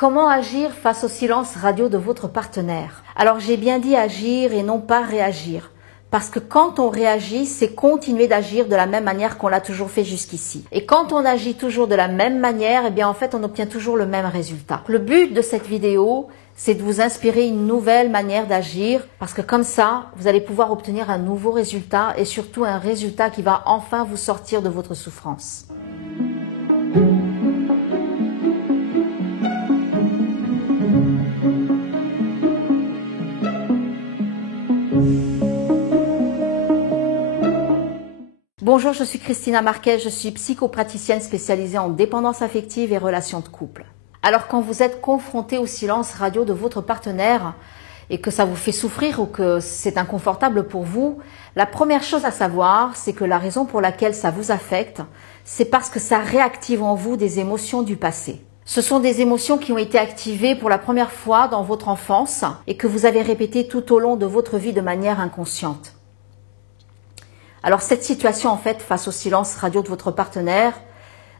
Comment agir face au silence radio de votre partenaire? Alors j'ai bien dit agir et non pas réagir. Parce que quand on réagit, c'est continuer d'agir de la même manière qu'on l'a toujours fait jusqu'ici. Et quand on agit toujours de la même manière, eh bien en fait on obtient toujours le même résultat. Le but de cette vidéo, c'est de vous inspirer une nouvelle manière d'agir, parce que comme ça, vous allez pouvoir obtenir un nouveau résultat et surtout un résultat qui va enfin vous sortir de votre souffrance. Bonjour, je suis Christina Marquez, je suis psychopraticienne spécialisée en dépendance affective et relations de couple. Alors quand vous êtes confronté au silence radio de votre partenaire et que ça vous fait souffrir ou que c'est inconfortable pour vous, la première chose à savoir, c'est que la raison pour laquelle ça vous affecte, c'est parce que ça réactive en vous des émotions du passé. Ce sont des émotions qui ont été activées pour la première fois dans votre enfance et que vous avez répétées tout au long de votre vie de manière inconsciente. Alors cette situation en fait face au silence radio de votre partenaire,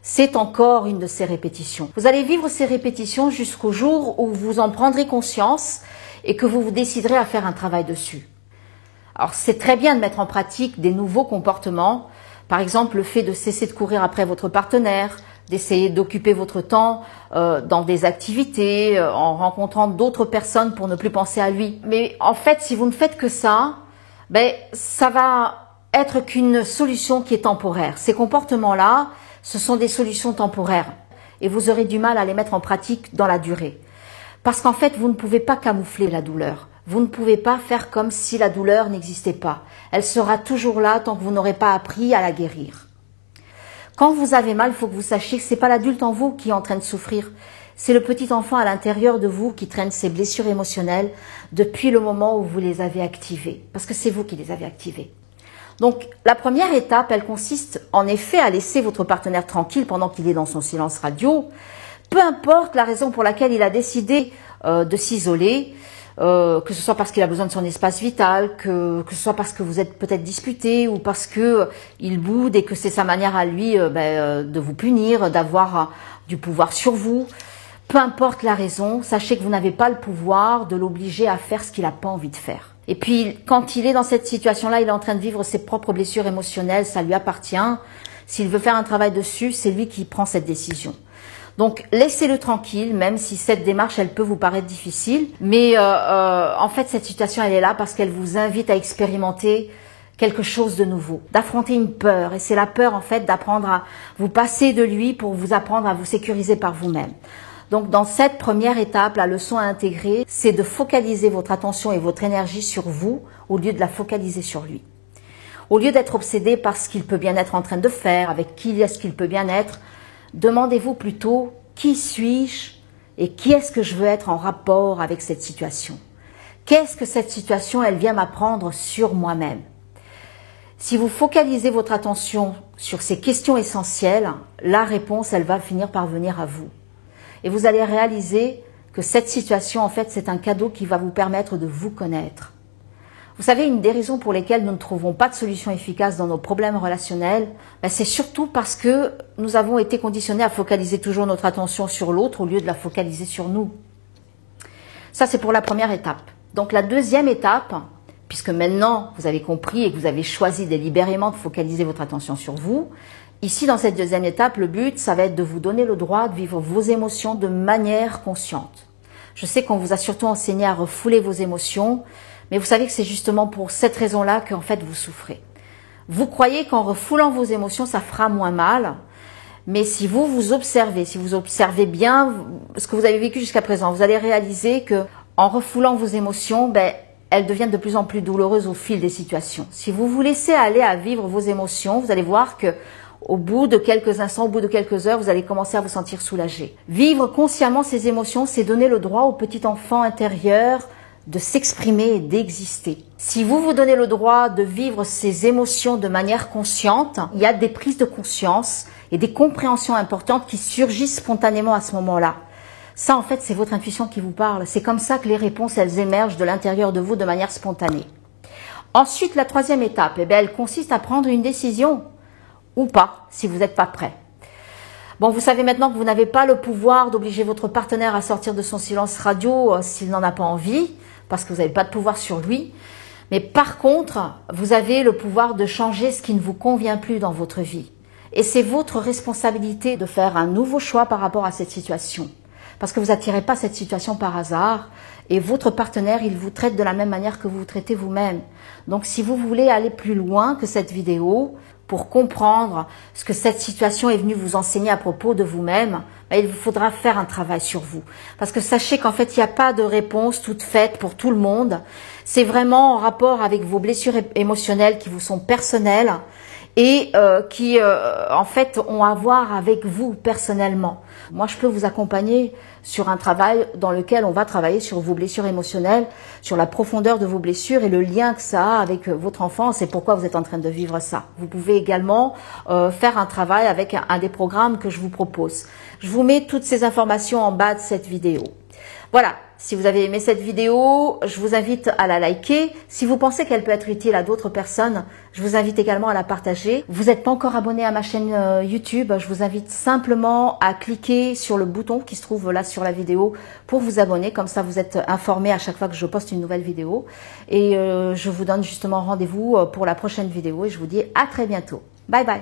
c'est encore une de ces répétitions. Vous allez vivre ces répétitions jusqu'au jour où vous en prendrez conscience et que vous vous déciderez à faire un travail dessus. Alors c'est très bien de mettre en pratique des nouveaux comportements, par exemple le fait de cesser de courir après votre partenaire, d'essayer d'occuper votre temps dans des activités, en rencontrant d'autres personnes pour ne plus penser à lui. Mais en fait, si vous ne faites que ça, ça va être qu'une solution qui est temporaire. Ces comportements-là, ce sont des solutions temporaires et vous aurez du mal à les mettre en pratique dans la durée. Parce qu'en fait, vous ne pouvez pas camoufler la douleur. Vous ne pouvez pas faire comme si la douleur n'existait pas. Elle sera toujours là tant que vous n'aurez pas appris à la guérir. Quand vous avez mal, il faut que vous sachiez que ce n'est pas l'adulte en vous qui est en train de souffrir. C'est le petit enfant à l'intérieur de vous qui traîne ses blessures émotionnelles depuis le moment où vous les avez activées. Parce que c'est vous qui les avez activées. Donc, la première étape, elle consiste en effet à laisser votre partenaire tranquille pendant qu'il est dans son silence radio, peu importe la raison pour laquelle il a décidé de s'isoler, que ce soit parce qu'il a besoin de son espace vital, que ce soit parce que vous êtes peut-être disputé ou parce qu'il boude et que c'est sa manière à lui de vous punir, d'avoir du pouvoir sur vous. Peu importe la raison, sachez que vous n'avez pas le pouvoir de l'obliger à faire ce qu'il n'a pas envie de faire. Et puis, quand il est dans cette situation-là, il est en train de vivre ses propres blessures émotionnelles, ça lui appartient. S'il veut faire un travail dessus, c'est lui qui prend cette décision. Donc, laissez-le tranquille, même si cette démarche, elle peut vous paraître difficile. Mais en fait, cette situation, elle est là parce qu'elle vous invite à expérimenter quelque chose de nouveau, d'affronter une peur. Et c'est la peur, en fait, d'apprendre à vous passer de lui pour vous apprendre à vous sécuriser par vous-même. Donc, dans cette première étape, la leçon à intégrer, c'est de focaliser votre attention et votre énergie sur vous au lieu de la focaliser sur lui. Au lieu d'être obsédé par ce qu'il peut bien être en train de faire, avec qui est-ce qu'il peut bien être, demandez-vous plutôt qui suis-je et qui est-ce que je veux être en rapport avec cette situation. Qu'est-ce que cette situation, elle vient m'apprendre sur moi-même? Si vous focalisez votre attention sur ces questions essentielles, la réponse, elle va finir par venir à vous. Et vous allez réaliser que cette situation, en fait, c'est un cadeau qui va vous permettre de vous connaître. Vous savez, une des raisons pour lesquelles nous ne trouvons pas de solution efficace dans nos problèmes relationnels, c'est surtout parce que nous avons été conditionnés à focaliser toujours notre attention sur l'autre au lieu de la focaliser sur nous. Ça, c'est pour la première étape. Donc, la deuxième étape, puisque maintenant vous avez compris et que vous avez choisi délibérément de focaliser votre attention sur vous, ici, dans cette deuxième étape, le but, ça va être de vous donner le droit de vivre vos émotions de manière consciente. Je sais qu'on vous a surtout enseigné à refouler vos émotions, mais vous savez que c'est justement pour cette raison-là qu'en fait vous souffrez. Vous croyez qu'en refoulant vos émotions, ça fera moins mal, mais si vous vous observez, si vous observez bien ce que vous avez vécu jusqu'à présent, vous allez réaliser que en refoulant vos émotions, elles deviennent de plus en plus douloureuses au fil des situations. Si vous vous laissez aller à vivre vos émotions, vous allez voir que au bout de quelques instants, au bout de quelques heures, vous allez commencer à vous sentir soulagé. Vivre consciemment ces émotions, c'est donner le droit au petit enfant intérieur de s'exprimer et d'exister. Si vous vous donnez le droit de vivre ces émotions de manière consciente, il y a des prises de conscience et des compréhensions importantes qui surgissent spontanément à ce moment-là. Ça, en fait, c'est votre intuition qui vous parle. C'est comme ça que les réponses, elles émergent de l'intérieur de vous de manière spontanée. Ensuite, la troisième étape, elle consiste à prendre une décision ou pas, si vous n'êtes pas prêt. Bon, vous savez maintenant que vous n'avez pas le pouvoir d'obliger votre partenaire à sortir de son silence radio s'il n'en a pas envie, parce que vous n'avez pas de pouvoir sur lui. Mais par contre, vous avez le pouvoir de changer ce qui ne vous convient plus dans votre vie. Et c'est votre responsabilité de faire un nouveau choix par rapport à cette situation. Parce que vous n'attirez pas cette situation par hasard. Et votre partenaire, il vous traite de la même manière que vous vous traitez vous-même. Donc si vous voulez aller plus loin que cette vidéo, pour comprendre ce que cette situation est venue vous enseigner à propos de vous-même, il vous faudra faire un travail sur vous. Parce que sachez qu'en fait, il n'y a pas de réponse toute faite pour tout le monde. C'est vraiment en rapport avec vos blessures émotionnelles qui vous sont personnelles et qui, en fait, ont à voir avec vous personnellement. Moi, je peux vous accompagner sur un travail dans lequel on va travailler sur vos blessures émotionnelles, sur la profondeur de vos blessures et le lien que ça a avec votre enfance et pourquoi vous êtes en train de vivre ça. Vous pouvez également faire un travail avec un des programmes que je vous propose. Je vous mets toutes ces informations en bas de cette vidéo. Voilà, si vous avez aimé cette vidéo, je vous invite à la liker. Si vous pensez qu'elle peut être utile à d'autres personnes, je vous invite également à la partager. Vous n'êtes pas encore abonné à ma chaîne YouTube, je vous invite simplement à cliquer sur le bouton qui se trouve là sur la vidéo pour vous abonner. Comme ça, vous êtes informé à chaque fois que je poste une nouvelle vidéo. Et je vous donne justement rendez-vous pour la prochaine vidéo et je vous dis à très bientôt. Bye bye.